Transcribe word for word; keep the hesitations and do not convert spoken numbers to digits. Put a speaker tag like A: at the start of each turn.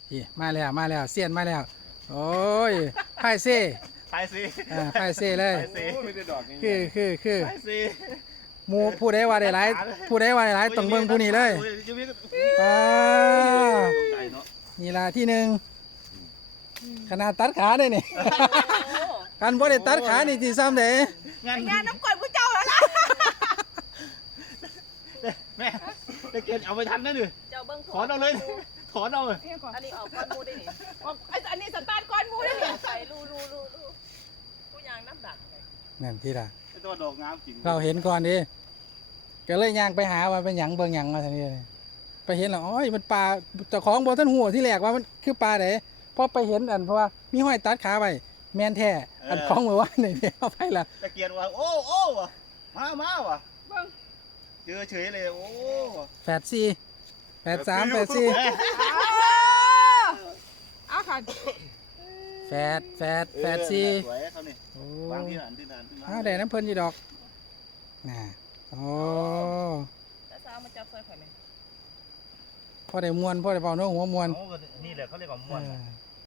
A: พี่มาแล้วมาแล้วเสียนมาแล้วโอ้ยไพ่เซ่
B: ไปสิ
A: อ่าไพ่เซ่เลย
B: ไปสิ
C: โอ้ไม่ได้ดอกนี่
A: คือคือคือ
B: ไปสิ
A: หมูผู้ใดว่าได้หลายผู้ใดว่าได้หลายต้องเบิ่งผู้นี้เลยป้า
B: ใจเนาะ
A: นี่ล่ะที่หนึ่งขนาดตัดขาได้นี่ กันบ่ได้ตัดขานี่สิซ้ำเด้
B: งาน
D: งานน้ำกรดผู้เจ้าแล้วล่ะ
B: แม่ตะเกียบเอาไปทันนะดิ
D: เจ้าเบิ้ง
B: ถอนเอาเลยถอนเอาเลย
D: อันนี้ออกก้อนมูได้นี่อันนี้สตาร์ทก้อนมูได้นี่ใส่รูรูรูรูผู้ยางน้ำดัก
A: นั่นที่ล่ะ
B: ไอ้ตัวดอกงามจริง
A: เราเห็นก่อนดิก็เลยย่างไปหาว่าเป็นหยังเบิ่งหยังมาทันทีเลยไปเห็นแล้วอ๋อมันปลาเจ้าของบ่ทันหัวที่แรกว่ามันคือปลาไหนพอไปเห็นอันเพราะว่ามีห้อยตัดขาไว้แม่นแท้อันของเมื่อวานนี่เอาไปละ
B: ตะเกียบว่าโอ้โอ้ว่ะมามาว่ะเจอเฉยเลยโอ้
A: แปดสี่แปดสามแปดสี่
D: เอาค่ะ
A: แปดแปดแปดสี่
B: สวยเขานี่
A: โอ้
B: วางที่นั่นที่นั่นที่นั่น
A: อ้าวได้น้ำเพิ่นอยู่ดอกน่ะโอ้
D: แล้วสาวมาจับซอยข่อยไหม
A: พอได้มวนพอได้เป่าเนื้อหัวมวน
B: นี่แหละเขาเรียกว่าม้วน
A: เออ